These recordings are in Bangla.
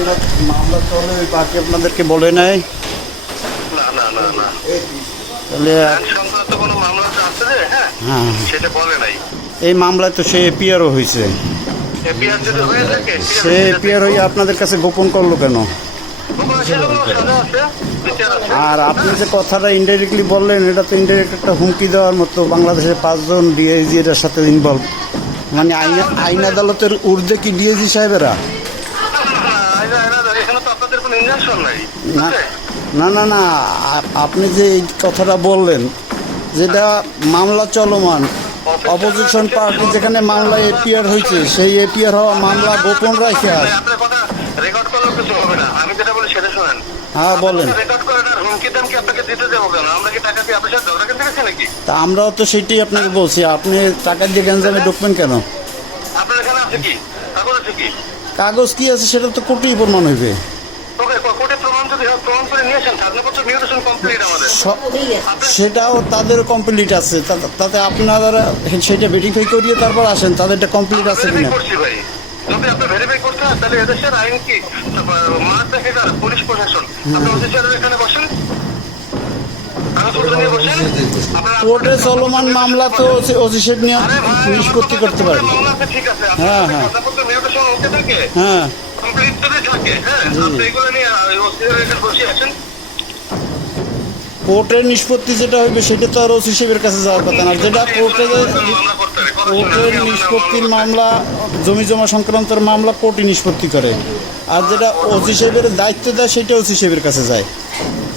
মামলা মামলা চলে ওই পার্টি আপনাদেরকে বলে নাই। না না না না। তাহলে সংক্রান্ত কোনো মামলা আছে যে হ্যাঁ? হ্যাঁ। সেটা বলে নাই। এই মামলায় তো সে এপিআরও হয়েছে। হয়ে সে এপিআর হয়ে আপনাদের কাছে গোপন করল কেন? আর আপনি যে কথাটা ইনডাইরেক্টলি বললেন এটা তো ইনডাইরেক্ট একটা হুমকি দেওয়ার মতো বাংলাদেশের পাঁচজন ডিআইজি এটার সাথে ইনভলভ মানে আইন আইন আদালতের ঊর্ধ্বে কি ডিআইজি সাহেবেরা না, এরা- এরা- এখানে তো আপনাদের কোনো ইনজাকশন নাই। না না না আপনি যে এই কথাটা বললেন যেটা মামলা চলমান অপোজিশন পার্টি যেখানে মামলা এপিআর হয়েছে সেই এপিআর হওয়া মামলা গোপন রাখে রেকর্ড করলেও কিছু হবে না। আমি যেটা বলি সেটা শোনেন। হ্যাঁ বলেন। তা আমরাও তো সেটাই আপনাকে বলছি আপনি টাকা দিয়ে গ্যাঞ্জামে ঢুকবেন কেন? কাগজ কি আছে সেটা তো কোর্টেই প্রমাণ হইবে। সেটাও তাদের কমপ্লিট আছে। তাতে আপনারা সেটা ভেরিফাই করিয়ে তারপর আসেন তাদেরটা কমপ্লিট আছে কিনা। যদি আপনি ভেরিফাই করতে হয় তাহলে এদেশের আইন কি? মাঠ দেখে কার পুলিশ প্রশাসন আপনি অফিসারের এখানে বসেন? কাগজপত্র নিয়ে বসেন? আপনারা- কোর্টে চলমান মামলা তো ওসি সেট নিয়ে আরে ভাই, নিষ্পত্তি করতে পারে। ঠিক আছে। হ্যাঁ, হ্যাঁ। হ্যাঁ। কমপ্লিট যদি থাকে হ্যাঁ? আপনি এগুলো নিয়ে অফিসারের বসে আছেন? কোর্টের নিষ্পত্তি যেটা হইবে সেটা তো আর ওসি সাহেবের কাছে যাওয়ার কথা না। যেটা কোর্টে কোর্টের নিষ্পত্তির মামলা জমি জমা সংক্রান্ত মামলা কোর্টই নিষ্পত্তি করে। আর যেটা ওসি সাহেবের দায়িত্ব দেয় সেটা ওসি সাহেবের কাছে যায়।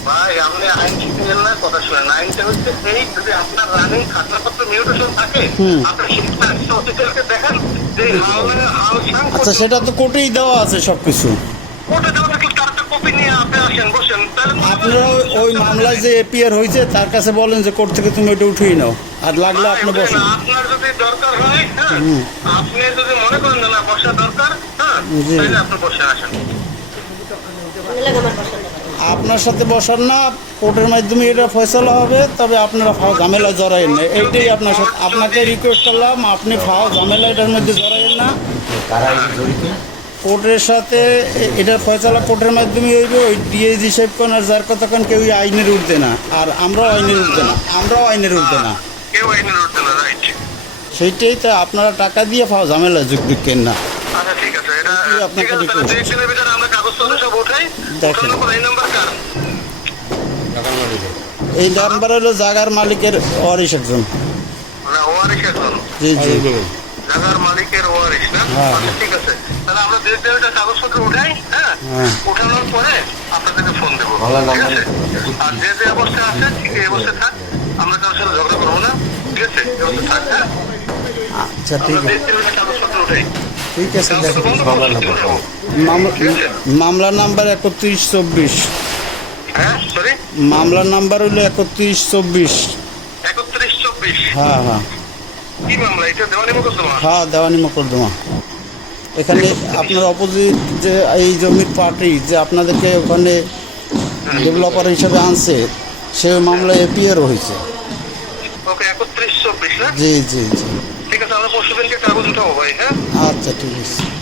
ভাই আপনি আইন শিখেন না কথা শুনেন। আইনটা হচ্ছে এই যদি আপনার রানিং খাতাপত্র মিউটেশন থাকে আপনি শিক্ষা অফিসারকে দেখান আচ্ছা সেটা তো কোর্টেই দেওয়া আছে সব কিছু আপনারা ওই- মামলায় যে এপিআর হয়েছে তার কাছে বলেন যে কোর্ট থেকে তুমি এটা উঠিয়ে নাও। আর লাগলে আপনি বসেন। আপনার যদি দরকার হ্যাঁ আপনি যদি মনে করেন না বসা দরকার হ্যাঁ আপনি বসে আসেন। আপনার সাথে বসার না কোর্টের মাধ্যমে এটা ফয়সলা হবে তবে আপনারা ফাও ঝামেলা জড়াইন না। এইটাই আপনার সাথে আপনাকে রিকোয়েস্ট করলাম আপনি ফাও ঝামেলা এটার মধ্যে জড়াইন না। কোর্টের সাথে এ- এটার ফয়সলা কোর্টের মাধ্যমে হইবে ওই ডিএজি সাহেব কোন আর যার কথা কোন কেউ আইনের উঠবে না। আর আমরাও আইনের উঠবে না আমরাও আইনের উঠবে না। কেউ আইনের উঠবে না রাইট। সেইটাই তো আপনারা টাকা দিয়ে ফাও ঝামেলা যুগ ঢুকেন না। আচ্ছা ঠিক আছে এটা আপনাকে ঠিক আছে তাহলে request। দুই দিনের ভিতরে আমরা কাগজপত্র সব উঠাই দেখেন। এই নাম্বার কার এই নাম্বার হলো জাগার মালিকের ওয়ারিশ একজন। জি জি। জায়গার মালিকের ওয়ারিশ না? হ্যাঁ। আচ্ছা ঠিক আছে। তাহলে আমরা দুই দিনের কাগজপত্র উঠাই হ্যাঁ হ্যাঁ। উঠানোর পরে আপনাদেরকে ফোন দেবো। ঠিক আছে? আর যে যে অবস্থায় আছে ঠিক এই অবস্থায় থাক। আমরা কারোর সাথে ঝগড়া করব না। ঠিক আছে? থাক হ্যাঁ? আচ্ছা ঠিক আছে। কাগজপত্র উঠাই। ঠিক আছে উঠাবো। মামলা- নাম্বার একত্রিশ চব্বিশ। হ্যাঁ মামলার নাম্বার হলো একত্রিশ চব্বিশ। হ্যাঁ হ্যাঁ। হ্যাঁ দেওয়ানি মোকদ্দমা। এখানে আপনার অপোজিট যে এই জমির পার্টি যে আপনাদেরকে ওখানে ডেভেলপার হিসেবে আনছে সে মামলা এপিআরও হয়েছে। না জি জি জি। ঠিক আছে আমরা পরশু দিনকে কাগজ উঠাবো ভাই হ্যাঁ? আচ্ছা ঠিক